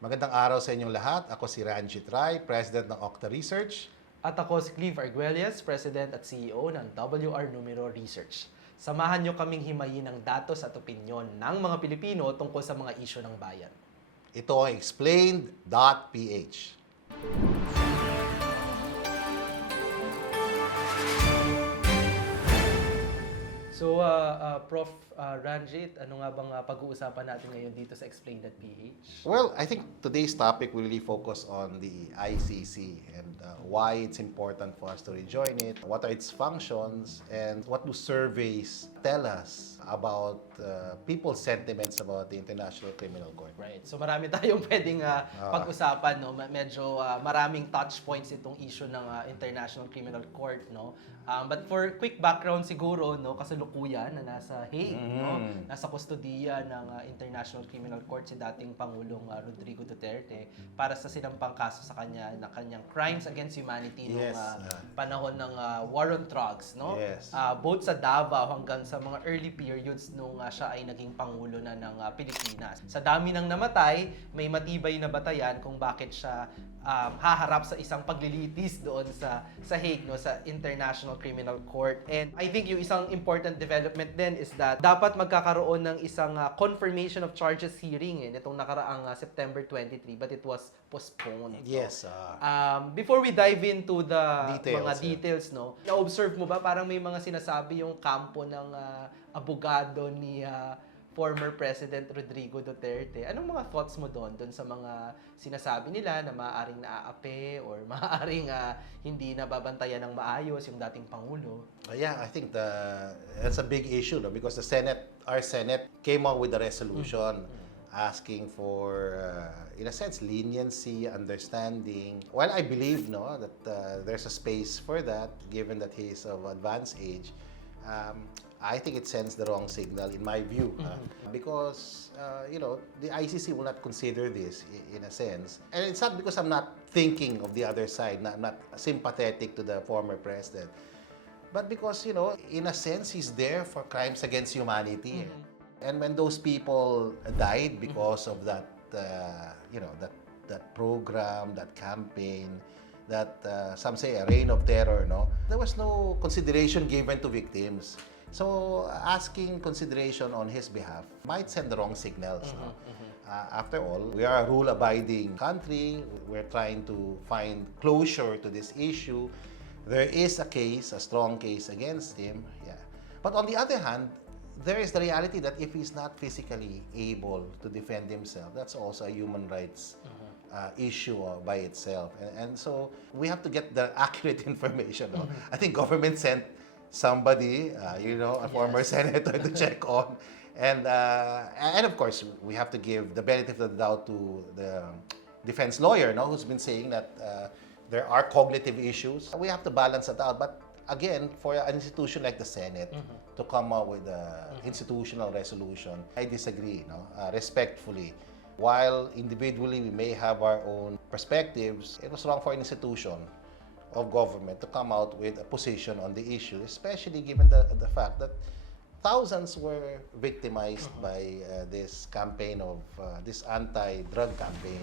Magandang araw sa inyong lahat. Ako si Ranjit Rai, President ng Octa Research. At ako si Cleve Arguelles, President at CEO ng WR Numero Research. Samahan niyo kaming himayin ng datos at opinyon ng mga Pilipino tungkol sa mga isyu ng bayan. Ito ang explained.ph. So, Prof. Ranjit, ano nga bang pag-uusapan natin ngayon dito sa Explain.ph? Well, I think today's topic will really focus on the ICC and why it's important for us to rejoin it, what are its functions, and what do surveys tell us about people's sentiments about the International Criminal Court. Right. So marami tayong pwedeng pag-usapan, no. Medyo maraming touch points itong issue ng International Criminal Court, no. But for quick background siguro, no, kasalukuyan na nasa Hague, no, nasa kustodiya ng International Criminal Court si dating Pangulong Rodrigo Duterte para sa sinampang kaso sa kanya na kanyang crimes against humanity Yes, nung panahon ng war on drugs, no. Yes. Both sa Davao hanggang sa mga early periods nung siya ay naging pangulo na ng Pilipinas. Sa dami ng namatay, may matibay na batayan kung bakit siya haharap sa isang paglilitis doon sa Hague, no, sa International Criminal Court. And I think yung isang important development din is that dapat magkakaroon ng isang confirmation of charges hearing nitong nakaraang September 23, but it was postponed. Yes. Before we dive into the Details, mga details, no, na-observe mo ba parang may mga sinasabi yung kampo ng abogado ni former President Rodrigo Duterte? Anong mga thoughts mo doon sa mga sinasabi nila na maaaring naaapi or maaaring hindi nababantayan ng maayos yung dating Pangulo? Yeah, I think that's a big issue, no? Because our Senate came out with a resolution asking for, in a sense, leniency, understanding. While I believe, no, that there's a space for that, given that he is of advanced age, I think it sends the wrong signal, in my view, because the ICC will not consider this in a sense, and it's not because I'm not thinking of the other side, I'm not sympathetic to the former president, but because in a sense, he's there for crimes against humanity, and when those people died because of that, that program, that campaign, that some say a reign of terror, no, there was no consideration given to victims. So asking consideration on his behalf might send the wrong signals. No? After all, we are a rule-abiding country. We're trying to find closure to this issue. There is a case, a strong case against him. Yeah. But on the other hand, there is the reality that if he's not physically able to defend himself, that's also a human rights issue by itself. And so we have to get the accurate information. No? I think government sent somebody, a former senator to check on. And of course, we have to give the benefit of the doubt to the defense lawyer, no, who's been saying that there are cognitive issues. We have to balance that out. But again, for an institution like the Senate to come up with an institutional resolution, I disagree, respectfully. While individually we may have our own perspectives, it was wrong for an institution of government to come out with a position on the issue, especially given the fact that thousands were victimized by this campaign of this anti-drug campaign.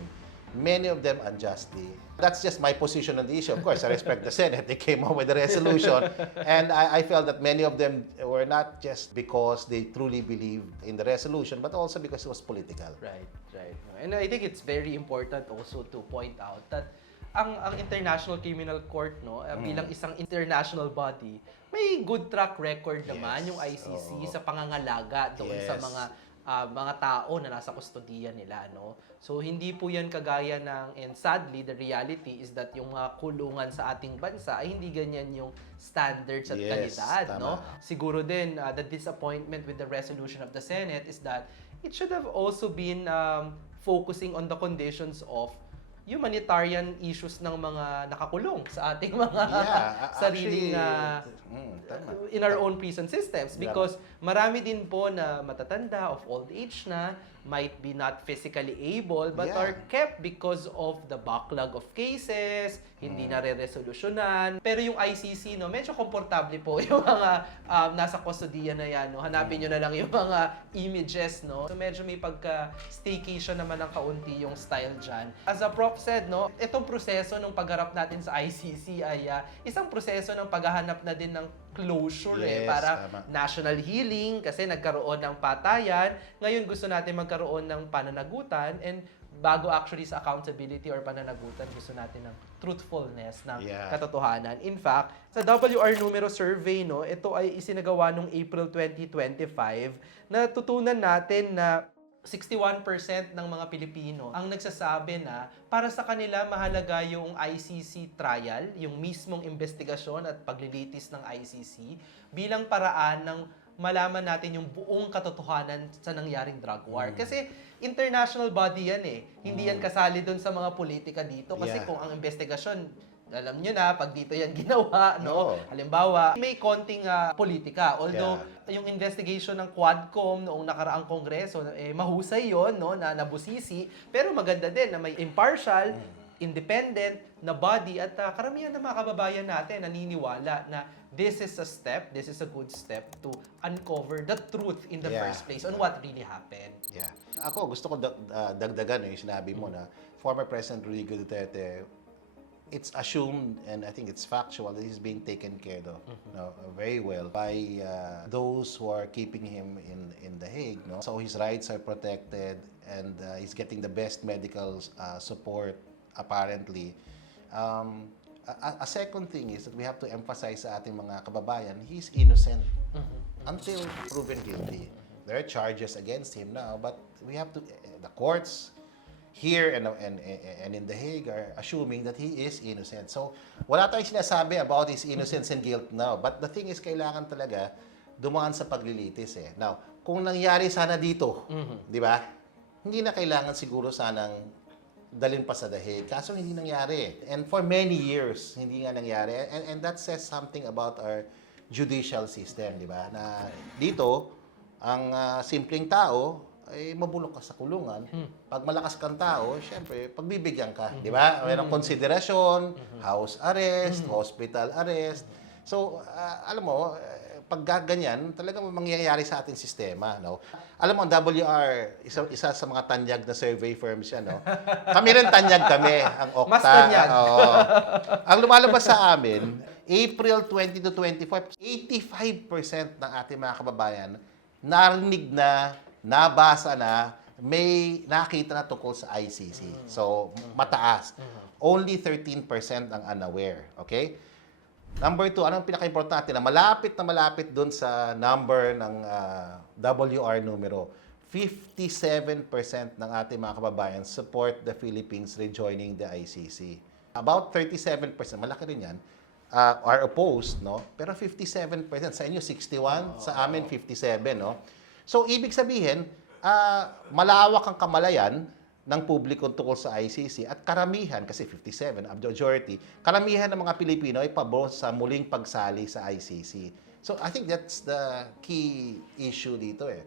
Many of them unjustly. That's just my position on the issue. Of course, I respect the Senate. They came out with a resolution. And I felt that many of them were not just because they truly believed in the resolution, but also because it was political. Right. And I think it's very important also to point out that ang International Criminal Court, no, bilang isang international body, may good track record naman yung ICC sa pangangalaga doon sa mga tao na nasa kustodiya nila, no. So hindi po 'yan kagaya ng, and sadly the reality is that yung mga kulungan sa ating bansa ay hindi ganyan yung standards at kalidad, no. Siguro din the disappointment with the resolution of the Senate is that it should have also been focusing on the conditions of humanitarian issues ng mga nakakulong sa ating mga sariling in our own prison systems, because marami din po na matatanda, of old age na, might be not physically able but Yeah. are kept because of the backlog of cases, hindi na re-resolusyonan. Pero yung ICC, no, medyo komportable po yung mga nasa kustodiya na yan. No? Hanapin nyo na lang yung mga images. No? So medyo may pagka-staycation naman ng kaunti yung style dyan. As a Prof said, no, itong proseso ng pagharap natin sa ICC ay isang proseso ng paghahanap na din ng closure Yes, para tama. national healing kasi nagkaroon ng patayan. Ngayon gusto natin magkaroon ng pananagutan and bago actually sa accountability or pananagutan, gusto natin ng truthfulness, ng Yeah. katotohanan. In fact, sa WR numero survey, no, ito ay isinagawa noong April 2025, na tutunan natin na 61% ng mga Pilipino ang nagsasabi na para sa kanila mahalaga yung ICC trial, yung mismong investigasyon at paglilitis ng ICC bilang paraan ng malaman natin yung buong katotohanan sa nangyaring drug war. Kasi international body yan eh. Hindi yan kasali dun sa mga politika dito. Kasi Yeah. kung ang investigasyon, alam nyo na, pag dito yan ginawa, no? Oo. Halimbawa, may konting politika. Although, yung investigation ng Quadcom noong nakaraang kongreso, mahusay yon, no? Na nabusisi. Pero maganda din na may impartial, independent na body at karamihan ng mga kababayan natin naniniwala na this is a step, this is a good step to uncover the truth in the first place on what really happened. Yeah. Ako, gusto ko dagdagan yung sinabi mo na former President Rodrigo Duterte, it's assumed and I think it's factual that he's being taken care of very well by those who are keeping him in The Hague. No? So his rights are protected and he's getting the best medical support apparently. A second thing is that we have to emphasize sa ating mga kababayan, he's innocent until proven guilty. There are charges against him now, but we have to, the courts here and in The Hague are assuming that he is innocent. So, wala tayong sinasabi about his innocence and guilt now. But the thing is, kailangan talaga dumaan sa paglilitis eh. Now, kung nangyari sana dito, di ba? Hindi na kailangan siguro sanang dalhin pa sa The Hague. Kaso hindi nangyari. And for many years, hindi nga nangyari. And that says something about our judicial system, di ba? Na dito, ang simpleng tao, ay mabulok ka sa kulungan. Pag malakas kang tao, syempre, pagbibigyan ka. Di ba? Mayroong konsiderasyon, house arrest, hospital arrest. So, alam mo, pag ganyan, talagang mangyayari sa ating sistema. No? Alam mo, ang WR, isa sa mga tanyag na survey firms yan. No? Kami rin tanyag kami, ang Okta. Mas tanyag. Oo. Ang lumalabas sa amin, April 20 to 25, 85% ng ating mga kababayan narinig na, nabasa na, may nakita na tungkol sa ICC. So, mataas. Only 13% ang unaware. Okay? Number 2, anong pinaka-importante na malapit doon sa number ng WR numero. 57% ng ating mga kababayan support the Philippines rejoining the ICC. About 37%, malaki rin yan, are opposed, no? Pero 57%, sa inyo 61, sa amin 57, no? So, ibig sabihin, malawak ang kamalayan ng publiko tungkol sa ICC at karamihan, kasi 57, a majority, karamihan ng mga Pilipino ay pabor sa muling pagsali sa ICC. So, I think that's the key issue dito eh.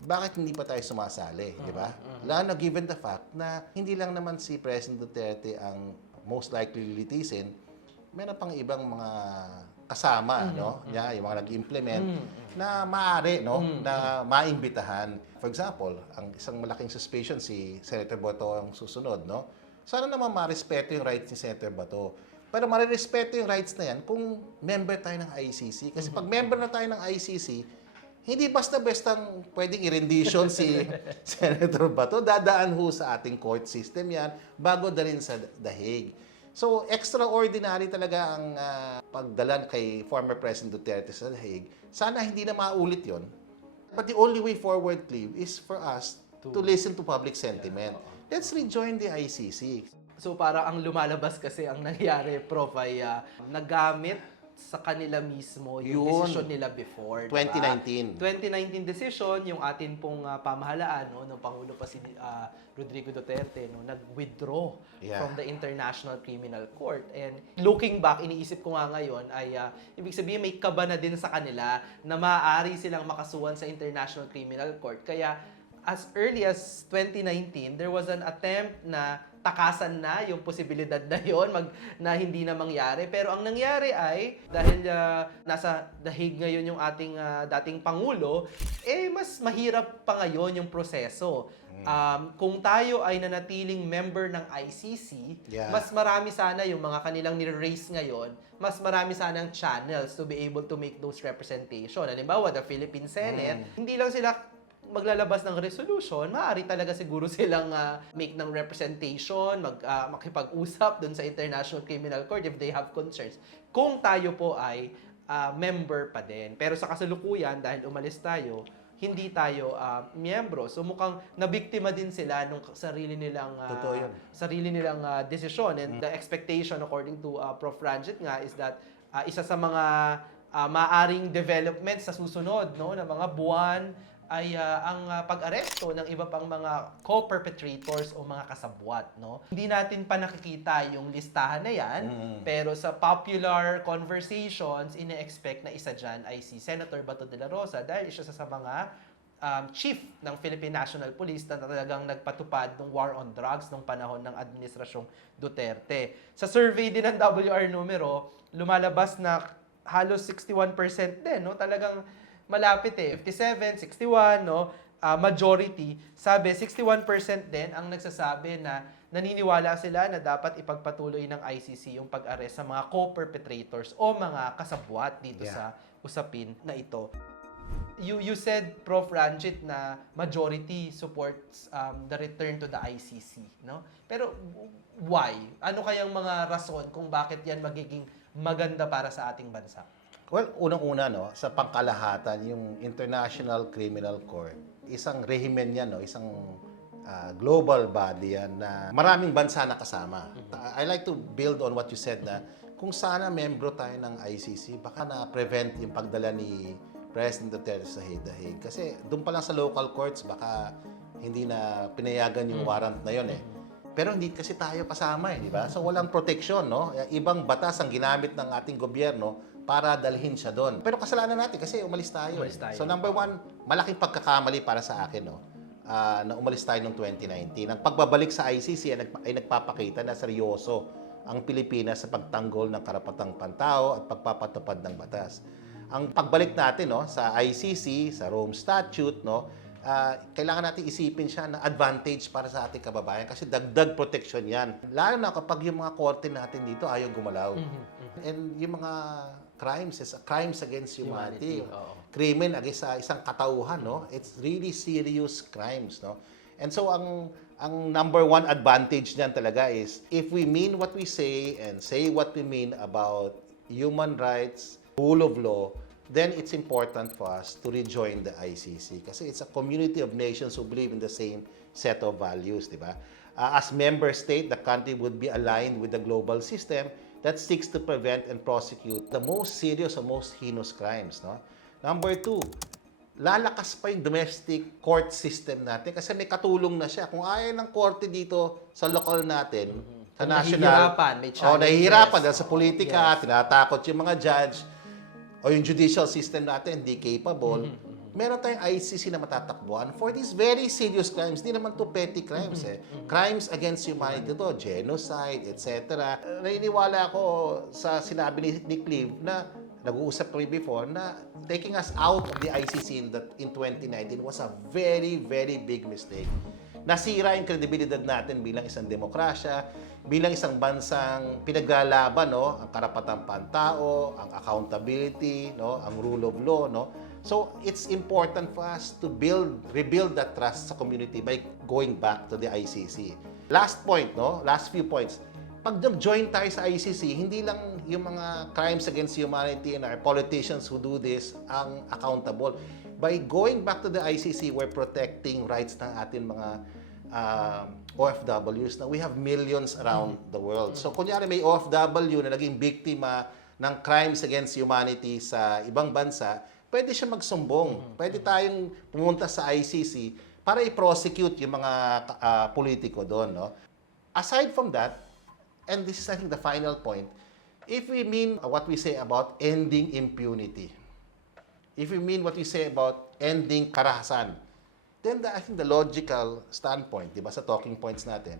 Bakit hindi pa tayo sumasali, di ba? Lalo na given the fact na hindi lang naman si President Duterte ang most likely litisin, meron pang ibang mga kasama, no? Yung mga nag-implement na maaari, no? Na maimbitahan. For example, ang isang malaking suspicion si Senator Bato ang susunod, no? Sana naman marespeto yung rights ni Senator Bato. Pero marirespeto yung rights na yan kung member tayo ng ICC. Kasi pag member na tayo ng ICC, hindi basta-bastang pwedeng i-rendition si Senator Bato. Dadaan ho sa ating court system yan bago dalhin sa The Hague. So, extraordinary talaga ang pagdalan kay former President Duterte sa The Hague. Sana hindi na maulit yon. But the only way forward, Cleve, is for us to listen to public sentiment. Let's rejoin the ICC. So para ang lumalabas kasi ang nangyari, Prof, ay nagamit sa kanila mismo yung decision nila before. 2019. 2019 decision, yung atin pong pamahalaan, no, ng Pangulo pa si Rodrigo Duterte, no, nag-withdraw from the International Criminal Court. And looking back, iniisip ko nga ngayon ay ibig sabihin may kaba na din sa kanila na maaari silang makasuhan sa International Criminal Court. Kaya as early as 2019, there was an attempt na takasan na yung posibilidad na yon na hindi na mangyari. Pero ang nangyari ay, dahil nasa The Hague ngayon yung ating dating Pangulo, mas mahirap pa ngayon yung proseso. Kung tayo ay nanatiling member ng ICC, mas marami sana yung mga kanilang nire-raise ngayon, mas marami sanang channels to be able to make those representation. Halimbawa, the Philippine Senate, hindi lang sila maglalabas ng resolution, maaari talaga siguro silang make ng representation, makipag-usap dun sa International Criminal Court if they have concerns. Kung tayo po ay member pa din. Pero sa kasalukuyan, dahil umalis tayo, hindi tayo miyembro. So mukhang nabiktima din sila nung sarili nilang desisyon. And the expectation according to Prof. Ranjit nga is that isa sa mga maaring developments sa susunod na mga buwan ay ang pag-aresto ng iba pang mga co-perpetrators o mga kasabwat, no? Hindi natin pa nakikita yung listahan na yan, pero sa popular conversations, ine-expect na isa dyan ay si Senator Bato de la Rosa dahil isa sa mga chief ng Philippine National Police na talagang nagpatupad ng war on drugs nung panahon ng Administrasyong Duterte. Sa survey din ng WR numero, lumalabas na halos 61% din, no? Talagang malapit 57, 61, no? Majority. Sabi, 61% din ang nagsasabi na naniniwala sila na dapat ipagpatuloy ng ICC yung pag-arrest sa mga co-perpetrators o mga kasabwat dito sa usapin na ito. You said, Prof. Ranjit, na majority supports the return to the ICC, no? Pero why? Ano kayang mga rason kung bakit yan magiging maganda para sa ating bansa? Well, unang-una, no, sa pangkalahatan, yung International Criminal Court, isang rehimen yan, no, isang global body yan na maraming bansa na kasama. I like to build on what you said na kung sana membro tayo ng ICC, baka na-prevent yung pagdala ni President Duterte sa The Hague. Kasi doon pa lang sa local courts, baka hindi na pinayagan yung warrant na yun Pero hindi kasi tayo kasama di ba? So walang protection, no? Ibang batas ang ginamit ng ating gobyerno para dalhin siya doon. Pero kasalanan natin kasi umalis tayo. So number one, malaking pagkakamali para sa akin, no? Na umalis tayo noong 2019. Ang pagbabalik sa ICC ay nagpapakita na seryoso ang Pilipinas sa pagtanggol ng karapatang pantao at pagpapatupad ng batas. Ang pagbalik natin, no, sa ICC, sa Rome Statute, no, kailangan natin isipin siya na advantage para sa ating kababayan kasi dagdag protection yan. Lalo na kapag yung mga korte natin dito ayaw gumalaw. And yung mga crimes against humanity. Krimen against isang katauhan, no? It's really serious crimes, no? And so ang number one advantage niyan talaga is if we mean what we say and say what we mean about human rights, rule of law, then it's important for us to rejoin the ICC kasi it's a community of nations who believe in the same set of values, di ba? As member state, the country would be aligned with the global system that seeks to prevent and prosecute the most serious or most heinous crimes, no? Number two, lalakas pa yung domestic court system natin kasi may katulong na siya. Kung ayaw ng korte dito sa local natin, sa national, may challenges. Nahihirapan dahil sa politika, tinatakot yung mga judge, o yung judicial system natin hindi capable, meron tayong ICC na matatakbuhan for these very serious crimes. Hindi naman to petty crimes Crimes against humanity to, genocide, etc. Naniniwala ako sa sinabi ni Clive na nag-uusap kami before na taking us out of the ICC in 2019 was a very, very big mistake. Nasira yung kredibilidad natin bilang isang demokrasya, bilang isang bansang pinaglalaban, no, ang karapatang pantao, ang accountability, no, ang rule of law, no. So it's important for us to rebuild that trust sa community by going back to the ICC. Last point, no, last few points. Pag nag-join tayo sa ICC, hindi lang yung mga crimes against humanity and our politicians who do this ang accountable. By going back to the ICC, we're protecting rights ng ating mga OFWs na we have millions around the world. So, kunyari may OFW na naging biktima ng crimes against humanity sa ibang bansa, pwede siya magsumbong. Pwede tayong pumunta sa ICC para i-prosecute yung mga politiko doon, no? Aside from that, and this is I think the final point, if we mean what we say about ending impunity, if we mean what we say about ending karahasan, then I think the logical standpoint, di ba, sa talking points natin,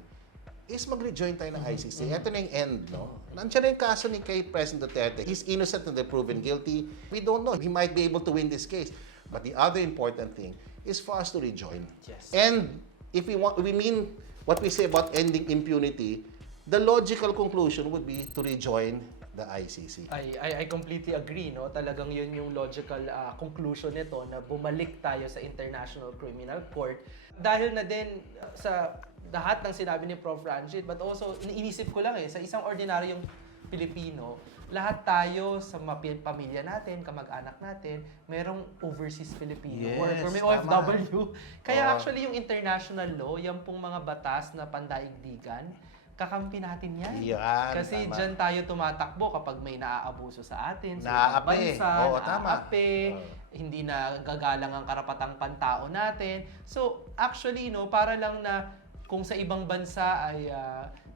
is mag-rejoin tayo ng ICC. Ito na yung end, no? Nandiyan na yung kaso ni kay President Duterte. He's innocent until proven guilty. We don't know. He might be able to win this case. But the other important thing is for us to rejoin. Yes. And if we mean what we say about ending impunity, the logical conclusion would be to rejoin the ICC. I completely agree, no? Talagang yun yung logical conclusion nito na bumalik tayo sa International Criminal Court dahil na din sa lahat ng sinabi ni Prof. Ranjit, but also iniisip ko lang sa isang ordinaryong Pilipino, lahat tayo sa pamilya natin, kamag-anak natin, merong overseas Filipino Yes, or may tama. OFW. Kaya actually yung international law, yan pong mga batas na pandaigdigan, kakampi natin yan. Yan, Kasi tama. dyan tayo tumatakbo kapag may naaabuso sa atin, sa ibang Naaapi. bansa, Oo, tama. naaapi, hindi na gagalang ang karapatang pantao natin. So, actually, no, para lang na kung sa ibang bansa ay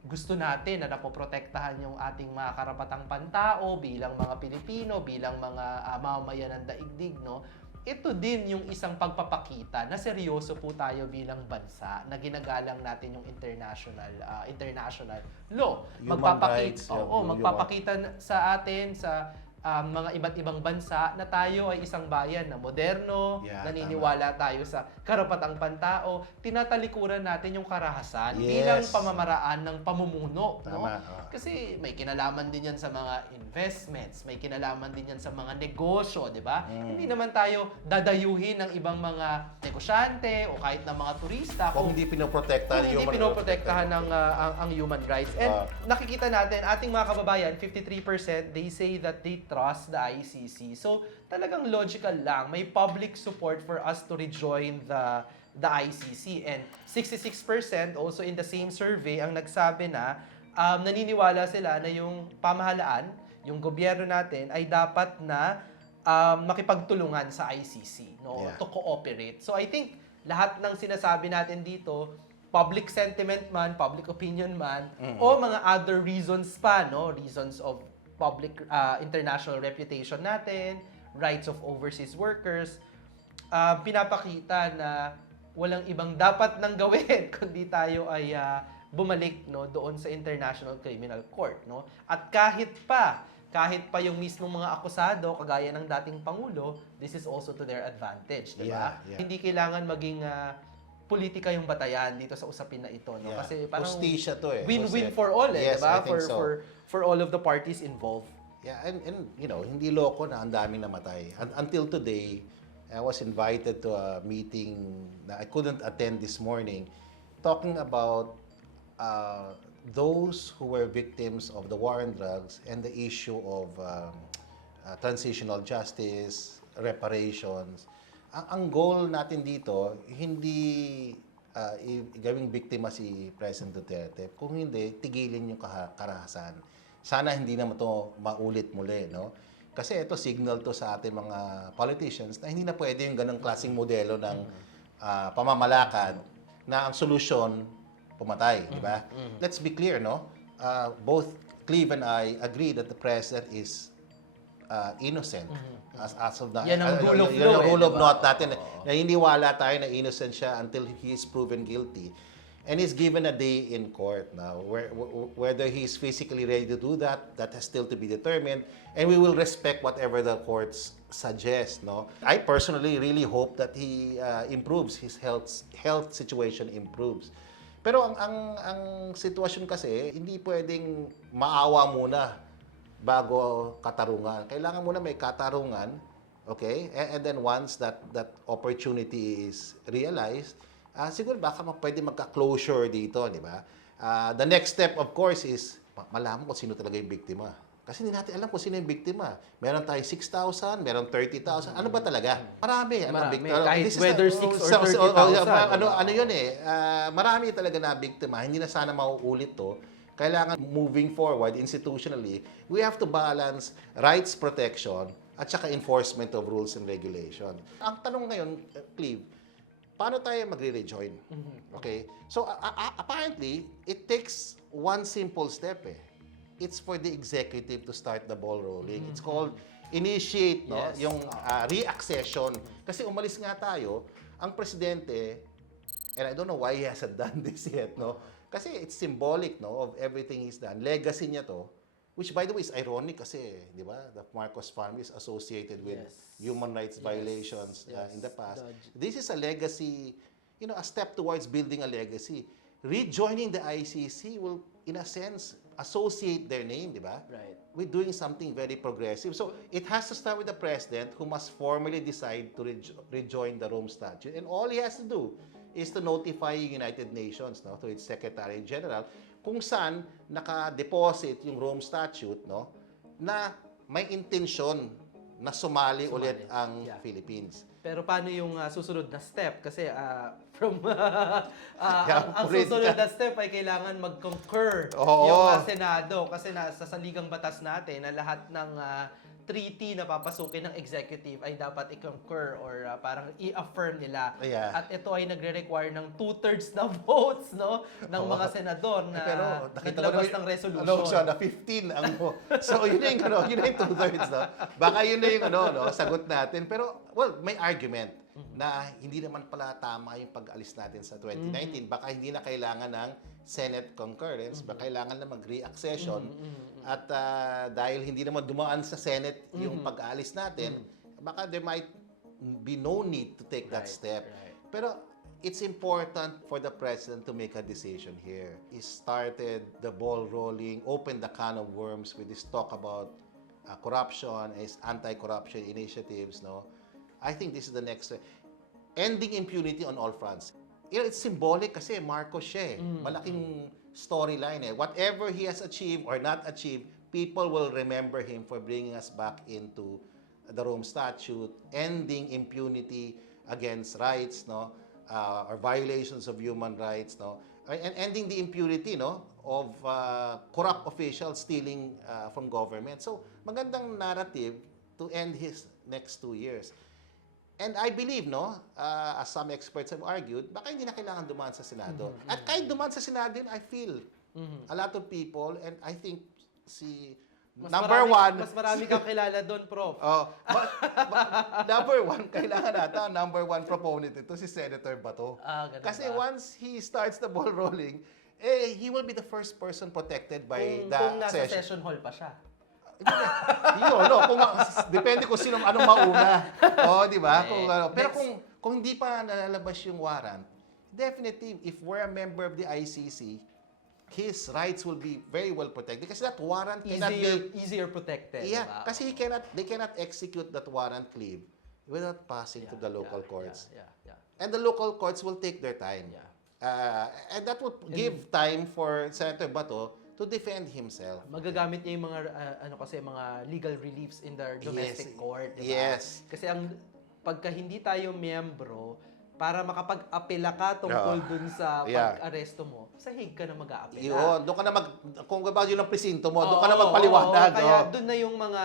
gusto natin na napoprotektahan yung ating mga karapatang pantao bilang mga Pilipino, bilang mga mamamayan ng daigdig, no? Ito din yung isang pagpapakita na seryoso po tayo bilang bansa na ginagalang natin yung international law. Human rights, Magpapakita sa atin sa mga iba't ibang bansa na tayo ay isang bayan na moderno, Yeah, naniniwala tayo sa karapatang pantao, tinatalikuran natin yung karahasan Yes. bilang pamamaraan ng pamumuno. No? Tama. Kasi may kinalaman din yan sa mga investments, may kinalaman din yan sa mga negosyo, di ba? Hindi naman tayo dadayuhin ng ibang mga negosyante o kahit ng mga turista Kung hindi pinoprotektahan hindi yung pinoprotektahan ng ang human rights. And nakikita natin, ating mga kababayan, 53%, they say that they trust the ICC. So, talagang logical lang. May public support for us to rejoin the ICC. And 66% also in the same survey ang nagsabi na naniniwala sila na yung pamahalaan, yung gobyerno natin ay dapat na makipagtulungan sa ICC, no, Yeah. to cooperate. So I think lahat ng sinasabi natin dito, public sentiment man, public opinion man, o mga other reasons pa, no, reasons of public international reputation natin, rights of overseas workers, pinapakita na walang ibang dapat nang gawin kundi tayo ay bumalik, no, doon sa International Criminal Court, no. At kahit pa yung mismong mga akusado kagaya ng dating pangulo, this is also to their advantage, di ba? Yeah. Hindi kailangan maging politika yung batayan dito sa usapin na ito, no? Yeah. Kasi parang Hustisya to eh. win-win Jose. for all, Yes, di ba? I think so. For all of the parties involved. Yeah, and you know, hindi loko na ang daming namatay. Until today, I was invited to a meeting na I couldn't attend this morning, talking about those who were victims of the war on drugs and the issue of transitional justice, reparations. Ang goal natin dito, hindi gawing biktima si President Duterte, kung hindi, tigilin yung karahasan. Sana hindi naman ito maulit muli, no? Kasi ito signal to sa ating mga politicians na hindi na pwede yung ganong klaseng modelo ng pamamalakad na ang solusyon pumatay, di ba? Let's be clear, no? Both Cleve and I agree that the president is innocent as of the Yan ang rule of yan law, ang rule of diba? law natin. Naniniwala tayo na innocent siya until he is proven guilty. And he's given a day in court now. Whether he's physically ready to do that, that has still to be determined. And we will respect whatever the courts suggest. No, I personally really hope that he improves, his health situation improves. Pero ang sitwasyon kasi, hindi pwedeng maawa muna bago katarungan. Kailangan muna may katarungan, okay? And then once that opportunity is realized, siguro baka pwede magka-closure dito, di ba? The next step, of course, is malaman kung sino talaga yung biktima. Kasi hindi natin alam kung sino yung biktima. Meron tayong 6,000, meron 30,000. Ano ba talaga? Marami. Marami. Kahit whether 6 or 30,000. Ano yun eh. Marami talaga na biktima. Hindi na sana mauulit to. Kailangan moving forward institutionally, we have to balance rights protection at saka enforcement of rules and regulation. Ang tanong ngayon, Cleve, paano tayo magre-rejoin? Okay? So, apparently, it takes one simple step eh. It's for the executive to start the ball rolling. It's called initiate, no? Yes. Yung re-accession. Kasi umalis nga tayo, ang presidente, and I don't know why he hasn't done this yet, no? Kasi it's symbolic, no, of everything he's done. Legacy niya to, which by the way is ironic kasi, di ba, the Marcos family is associated with Yes. human rights violations Yes. in the past. Dodge. This is a legacy, a step towards building a legacy. Rejoining the ICC will, in a sense, associate their name, di ba? Right. With doing something very progressive. So, it has to start with the president who must formally decide to rejoin the Rome Statute. And all he has to do is to notify United Nations, no, to its Secretary General, kung saan naka-deposit yung Rome Statute, no, na may intensyon na sumali ulit ang Yeah. Philippines. Pero paano yung susunod na step? Kasi from Yeah, ang susunod na step ay kailangan mag-concur Oo. yung Senado. Kasi nasa saligang batas natin na lahat ng treaty na papasukin ng executive ay dapat i-concur or parang i-affirm nila. Yeah. At ito ay nagre-require ng 2/3 na votes, no, ng mga senador na Pero nakita ko naglabas na ng resolution. Ano siya, na 15 ang So yun na yung yun na yung 2/3, no? Baka yun na yung sagot natin. Pero well, may argument na hindi naman pala tama yung pag-alis natin sa 2019. Baka hindi na kailangan ng Senate concurrence, baka kailangan na mag-reaccession. At dahil hindi naman dumaan sa Senate yung pag-alis natin, baka there might be no need to take that Right, step. right. Pero it's important for the president to make a decision here. He started the ball rolling, opened the can of worms with this talk about corruption, his anti-corruption initiatives, no? I think this is the next step. Ending impunity on all fronts. It's symbolic kasi Marcos siya eh. Malaking storyline eh. Whatever he has achieved or not achieved, people will remember him for bringing us back into the Rome Statute, ending impunity against rights, no, or violations of human rights, no, and ending the impunity, no, of corrupt officials stealing from government. So magandang narrative to end his next 2 years. And I believe, no, as some experts have argued, baka hindi na kailangan dumaan sa Senado. At kahit dumaan sa Senado, I feel a lot of people, and I think si number one... Mas marami kang kilala doon, Prof. Oh, number one, kailangan nata, number one proponent ito, si Senator Bato. Ganun Kasi ba? once he starts the ball rolling, he will be the first person protected by the Kung nasa session. session hall pa siya. Yun, no, depende kung sino anong mauna. Oh, di ba? Kung, pero kung hindi pa nalalabas yung warrant, definitely if we're a member of the ICC, his rights will be very well protected kasi that warrant cannot be Easier protected. Yeah, diba? kasi they cannot execute that warrant claim without passing to the local courts. Yeah. And the local courts will take their time. Yeah. And that will give time for Senator Bato to defend himself. Magagamit niya yung mga mga legal reliefs in the domestic Yes. court, diba? Yes. Kasi pagka hindi tayo miyembro, para makapag-apela ka tungkol dun sa Yeah. pag-aresto mo, sa Hague ka na mag-aapela. Yun, doon ka na kung ba yun ang presinto mo, doon ka na Oo, magpaliwanag. oo. Kaya oh. doon na yung mga,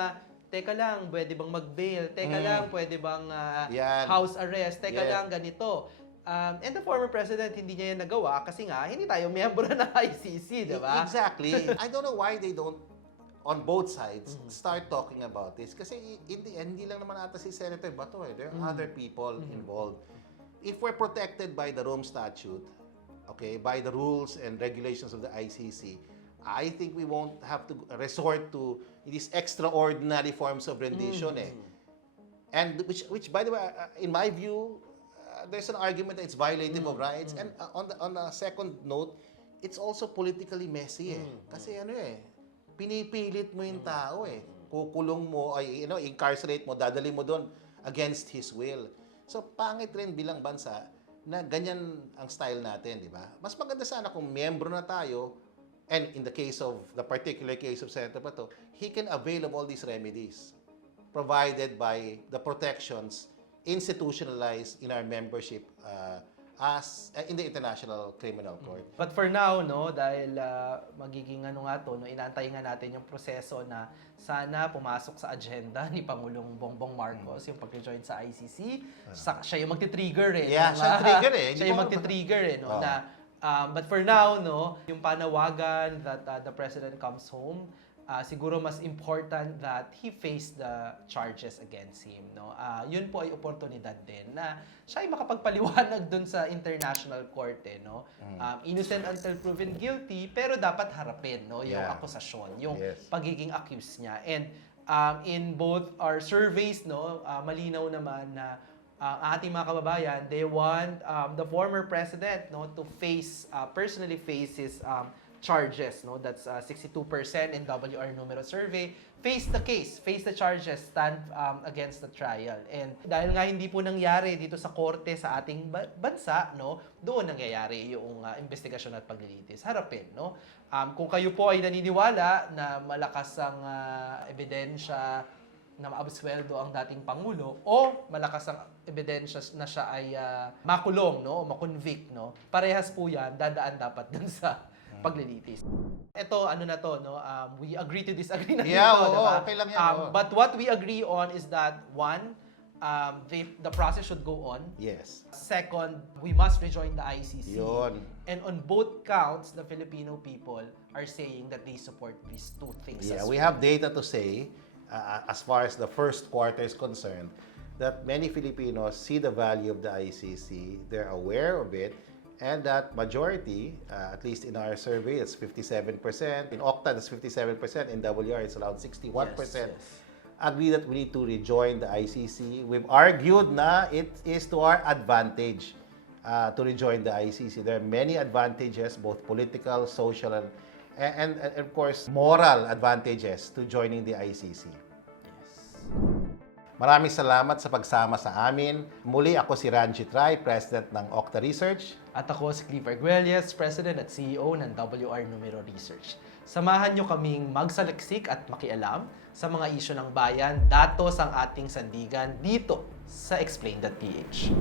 teka lang, pwede bang mag-bail? Teka lang, pwede bang Yan. house arrest? Teka Yes. lang, ganito. And the former president, hindi niya yan nagawa kasi nga, hindi tayo miyembro ng ICC, di ba? Exactly. I don't know why they don't, on both sides, start talking about this. Kasi in the end, hindi lang naman ata si Senator Bato. There are other people involved. If we're protected by the Rome Statute, okay, by the rules and regulations of the ICC, I think we won't have to resort to these extraordinary forms of rendition. And which by the way, in my view, there's an argument that it's violative of rights. And on a second note, it's also politically messy eh. Kasi pinipilit mo yung tao eh. Kukulong mo, incarcerate mo, dadali mo doon against his will. So, pangit rin bilang bansa na ganyan ang style natin, di ba? Mas maganda sana kung miyembro na tayo, and in the particular case of Senator Bato, he can avail of all these remedies provided by the protections institutionalized in our membership as in the International Criminal Court. But for now, no, dahil magiging inaantay nga natin yung proseso na sana pumasok sa agenda ni Pangulong Bongbong Marcos yung pag-join sa ICC. Siya yung magti-trigger eh. Yeah, siya yung trigger eh. Siya yung magti-trigger eh, no, na but for now, no, yung panawagan that the president comes home, siguro mas important that he face the charges against him, no? Yun po ay oportunidad din na siya ay makapagpaliwanag dun sa international court, no? Innocent until proven guilty, pero dapat harapin, no? Yung Yeah. akusasyon, yung Yes. pagiging accused niya. And in both our surveys, no, malinaw naman na ang ating mga kababayan, they want the former president, no, to personally face his charges, no. That's 62% in WR Numero survey. Face the case, face the charges, stand against the trial. And dahil nga hindi po nangyari dito sa korte sa ating bansa, no, doon nangyayari yung investigasyon at paglilitis. Harapin, no. Kung kayo po ay naniniwala na malakas ang ebidensya na maabsueldo ang dating Pangulo o malakas ang ebidensya na siya ay makulong, no, makonvict, no, parehas po yan, dadaan dapat dun sa paglilitis. Ito, ano na to, no, we agree to disagree na Yeah, dito, oo, diba? okay lang yan, oo. But what we agree on is that, one, the process should go on. Yes. Second, we must rejoin the ICC. Yun. And on both counts, the Filipino people are saying that they support these two things. Yeah, as we well. have data to say, as far as the first quarter is concerned, that many Filipinos see the value of the ICC, they're aware of it, and that majority, at least in our survey, it's 57%. In Octa, it's 57%. In WR, it's around 61%. Yes. Agree that we need to rejoin the ICC. We've argued na it is to our advantage to rejoin the ICC. There are many advantages, both political, social, and of course, moral advantages to joining the ICC. Maraming salamat sa pagsama sa amin. Muli ako si Ranjit Rai, President ng Octa Research. At ako si Cliff Arguelles, President at CEO ng WR Numero Research. Samahan nyo kaming magsaliksik at makialam sa mga isyu ng bayan, datos ang ating sandigan dito sa Explain.ph.